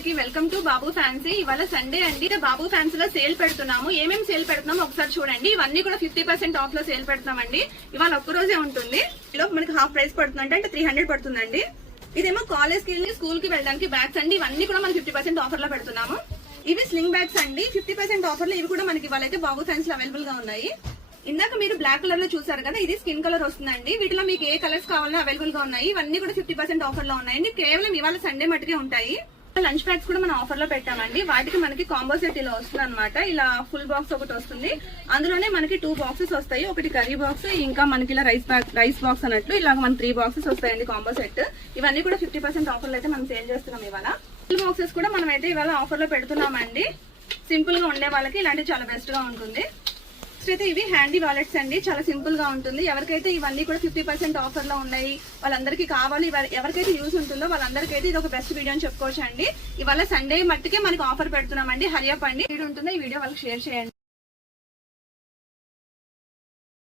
Welcome to Babu fancy. ఇవాళ Sunday అండి. బాబు fancy లో సేల్ పెడుతున్నాము. ఏమేమి సేల్ పెడుతున్నాము ఒకసారి చూడండి. ఇవన్నీ కూడా 50% ఆఫ్ లో సేల్ పెడుతున్నామండి. ఇవాళ ఒక్క రోజే ఉంటుంది. మనకి హాఫ్ ప్రైస్ పడుతుంది అంటే 300 పడుతుందండి. ఇదేమో కాలేజ్ కి వెళ్ళి స్కూల్ కి వెళ్ళడానికి బ్యాగ్స్ అండి. ఇవన్నీ కూడా మనం 50% ఆఫర్ లో పెడుతున్నాము. ఇవి స్లింగ్ బ్యాగ్స్ అండి. 50% ఆఫర్ లో ఇవి కూడా మనకి ఇవాళ అయితే బాబు ఫ్యాన్సీ లో అవైలబుల్ గా ఉన్నాయి. ఇందాక మీరు బ్లాక్ కలర్ లో చూసారు కదా, ఇది స్కిన్ కలర్ వస్తుందండి. వీటిలో మీకు ఏ కలర్స్ కావాలన్నా అవైలబుల్ గా ఉన్నాయి. ఇవన్నీ కూడా 50% ఆఫర్ లో ఉన్నాయండి. కేవలం ఇవాళ సండే మట్టుకే ఉంటాయి. లంచ్ ప్యాక్స్ కూడా మనం ఆఫర్ లో పెట్టామండి. వాటికి మనకి కాంబో సెట్ ఇలా వస్తుంది అనమాట. ఇలా ఫుల్ బాక్స్ ఒకటి వస్తుంది. అందులోనే మనకి 2 బాక్సెస్ వస్తాయి. ఒకటి కర్రీ బాక్స్, ఇంకా మనకి ఇలా రైస్ బాక్స్ అన్నట్లు ఇలా మన 3 బాక్సెస్ వస్తాయండి కాంబో సెట్. ఇవన్నీ కూడా 50% ఆఫర్ లో అయితే మనం సేల్ చేస్తున్నాం. ఇవాళ ఫుల్ బాక్సెస్ కూడా మనం అయితే ఇవాళ ఆఫర్ లో పెడుతున్నామండి. సింపుల్ గా ఉండే వాళ్ళకి ఇలాంటి చాలా బెస్ట్ గా ఉంటుంది. అయితే ఇవి హ్యాండీ వాలెట్స్ అండి. చాలా సింపుల్ గా ఉంటుంది. ఎవరికైతే ఇవన్నీ కూడా 50% ఆఫర్ లో ఉన్నాయి, వాళ్ళందరికీ కావాలి, ఎవరికైతే యూజ్ ఉంటుందో వాళ్ళందరికైతే ఇది ఒక బెస్ట్ వీడియో అని చెప్పుకోవచ్చు అండి. ఇవాళ సండే మట్టుకే మనకి ఆఫర్ పెడుతున్నామండి. హరియప్ అండి. వీడియో ఉంటుందో ఈ వీడియో వాళ్ళకి షేర్ చేయండి.